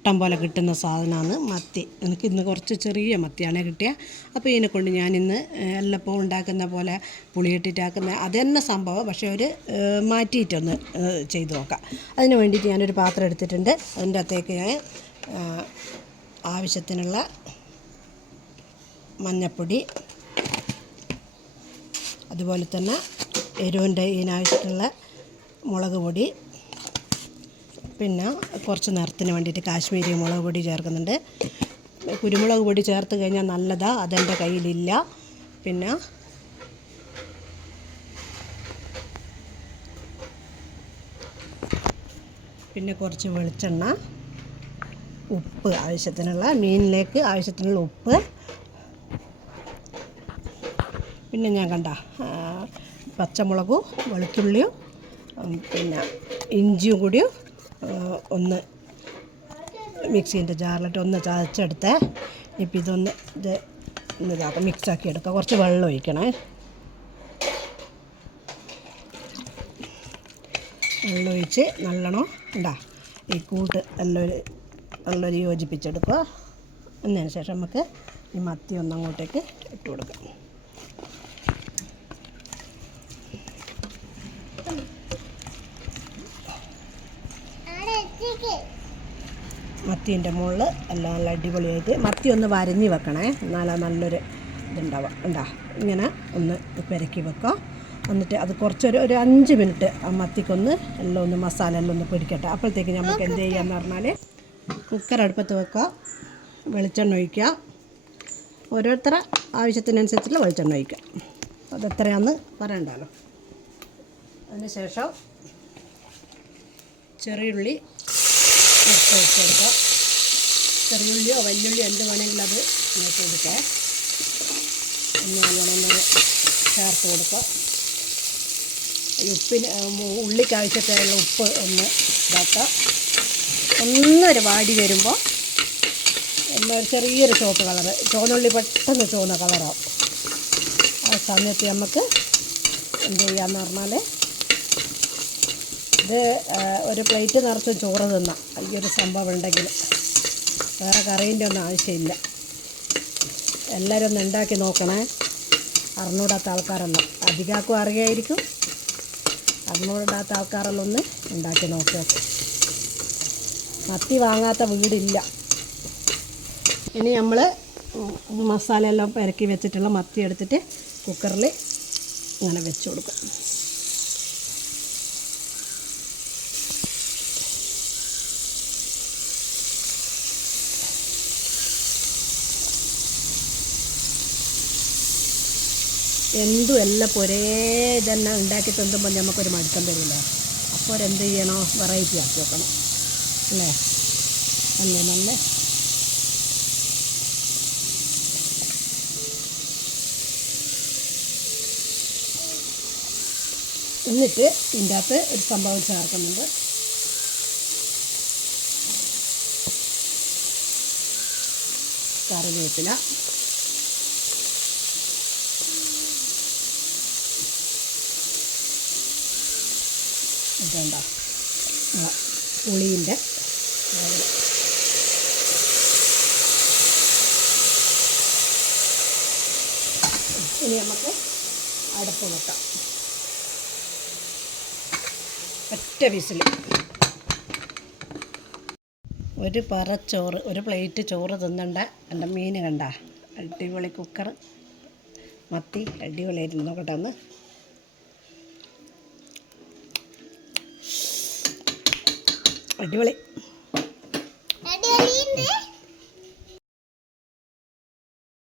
ഇഷ്ടം പോലെ കിട്ടുന്ന സാധനമാണ് മത്തി. എനിക്കിന്ന് കുറച്ച് ചെറിയ മത്തിയാണ് കിട്ടിയത്. അപ്പോൾ ഇതിനെക്കൊണ്ട് ഞാനിന്ന് എല്ലപ്പോൾ ഉണ്ടാക്കുന്ന പോലെ പുളിയിട്ടിട്ടാക്കുന്ന അത് തന്നെ സംഭവം, പക്ഷേ ഒരു മാറ്റിയിട്ടൊന്ന് ചെയ്ത് നോക്കാം. അതിന് വേണ്ടിയിട്ട് ഞാനൊരു പാത്രം എടുത്തിട്ടുണ്ട്. അതിൻ്റെ അകത്തേക്ക് ഞാൻ ആവശ്യത്തിനുള്ള മഞ്ഞൾപ്പൊടി, അതുപോലെ തന്നെ എരിവിൻ്റെ ഇതിനാവശ്യമുള്ള മുളക് പൊടി, പിന്നെ കുറച്ച് നിറത്തിന് വേണ്ടിയിട്ട് കാശ്മീരി മുളക് പൊടി ചേർക്കുന്നുണ്ട്. കുരുമുളക് പൊടി ചേർത്ത് കഴിഞ്ഞാൽ നല്ലതാണ്, അതെൻ്റെ കയ്യിലില്ല. പിന്നെ കുറച്ച് വെളിച്ചെണ്ണ, ഉപ്പ് ആവശ്യത്തിനുള്ള, മീനിലേക്ക് ആവശ്യത്തിനുള്ള ഉപ്പ്, പിന്നെ ഞാൻ പച്ചമുളകും വെളുത്തുള്ളിയും പിന്നെ ഇഞ്ചിയും കൂടി ഒന്ന് മിക്സീൻ്റെ ജാറിലിട്ട് ഒന്ന് ചതച്ചെടുത്ത് ഇപ്പം ഇതാക്കാം, മിക്സാക്കി എടുക്കാം. കുറച്ച് വെള്ളം ഒഴിക്കണേ. വെള്ളം ഒഴിച്ച് നല്ലോണം ഈ കൂട്ട് നല്ലൊരു യോജിപ്പിച്ചെടുക്കുക. എന്നതിന് ശേഷം നമുക്ക് ഈ മത്തി ഒന്നങ്ങോട്ടേക്ക് ഇട്ട് കൊടുക്കാം. മത്തീൻ്റെ മുകളിൽ എല്ലാം നല്ല അടിപൊളിയായിട്ട് മത്തി ഒന്ന് വരഞ്ഞ് വെക്കണേ, എന്നാലും നല്ലൊരു ഇതുണ്ടാവുക. ഇങ്ങനെ ഒന്ന് പെരക്കി വെക്കുക. എന്നിട്ട് അത് കുറച്ചൊരു 5 മിനിറ്റ് ആ മത്തിക്കൊന്ന് എല്ലാം ഒന്ന് മസാല എല്ലാം ഒന്ന് പിടിക്കട്ടെ. അപ്പോഴത്തേക്ക് നമുക്ക് എന്ത് ചെയ്യാമെന്ന് പറഞ്ഞാൽ കുക്കർ അടുപ്പത്ത് വെക്കുക, വെളിച്ചെണ്ണ ഒഴിക്കുക. ഓരോരുത്തരുടെ ആവശ്യത്തിനനുസരിച്ചുള്ള വെളിച്ചെണ്ണ ഒഴിക്കുക. അതെത്രയാണെന്ന് പറയണ്ടല്ലോ. അതിന് ശേഷം ചെറിയുള്ളി വെച്ചെടുക്കുക. ചെറിയുള്ളിയോ വലിയുള്ളിയോ എന്ത് വേണമെങ്കിലും അത് വെച്ചെടുക്കുക. നല്ലോണം ചേർത്ത് കൊടുക്കുക. ഉള്ളിക്ക് ആവശ്യത്തിനുള്ള ഉപ്പ് ഒന്ന് ഇതാക്കുക. ഒന്നൊരു വാടി വരുമ്പോൾ ഒരു ചെറിയൊരു ചുവപ്പ് കളറ്, ചുവന്നുള്ളി പെട്ടെന്ന് ചുവന്ന കളറാവും. ആ സമയത്ത് നമുക്ക് എന്ത് ചെയ്യാമെന്ന് പറഞ്ഞാൽ ഇത് ഒരു പ്ലേറ്റ് നിറച്ച് ചോറ് തിന്നാം ഈ ഒരു സംഭവം ഉണ്ടെങ്കിൽ. വേറെ കറീൻ്റെ ഒന്നും ആവശ്യമില്ല. എല്ലാവരും ഒന്ന് ഉണ്ടാക്കി നോക്കണേ. അറിഞ്ഞൂടാത്ത ആൾക്കാരെല്ലാം, അധികമാക്കും അറിയായിരിക്കും, അറിഞ്ഞൂടാത്ത ആൾക്കാരെല്ലാം ഒന്ന് ഉണ്ടാക്കി നോക്കുക. മത്തി വാങ്ങാത്ത വീടില്ല. ഇനി നമ്മൾ മസാലയെല്ലാം പെരക്കി വെച്ചിട്ടുള്ള മത്തി എടുത്തിട്ട് കുക്കറിൽ ഇങ്ങനെ വെച്ച് കൊടുക്കും. എന്തും എല്ലാം ഒരേ ഇതന്നെ ഉണ്ടാക്കി തിന്നുമ്പോൾ നമുക്കൊരു മടുക്കം വരില്ല. അപ്പോൾ എന്ത് ചെയ്യണോ, വെറൈറ്റി ആക്കി വെക്കണം അല്ലേ. നല്ല എന്നിട്ട് ഇതിൻ്റെ അകത്ത് ഒരു സംഭവം ചേർക്കുന്നുണ്ട്. കറിവേപ്പില, പുളീൻ്റെ ഇനി നമുക്ക് അടുപ്പ് വെക്കാം. ഒറ്റ വിസിൽ. ഒരു പറച്ചോറ്, ഒരു പ്ലേറ്റ് ചോറ് തിന്നണ്ട. എൻ്റെ മീൻ കണ്ട അടിപൊളി കുക്കർ മത്തി അടിപൊളിയായിരുന്നു. നോക്കട്ടെ ഒന്ന്. അടിപൊളി.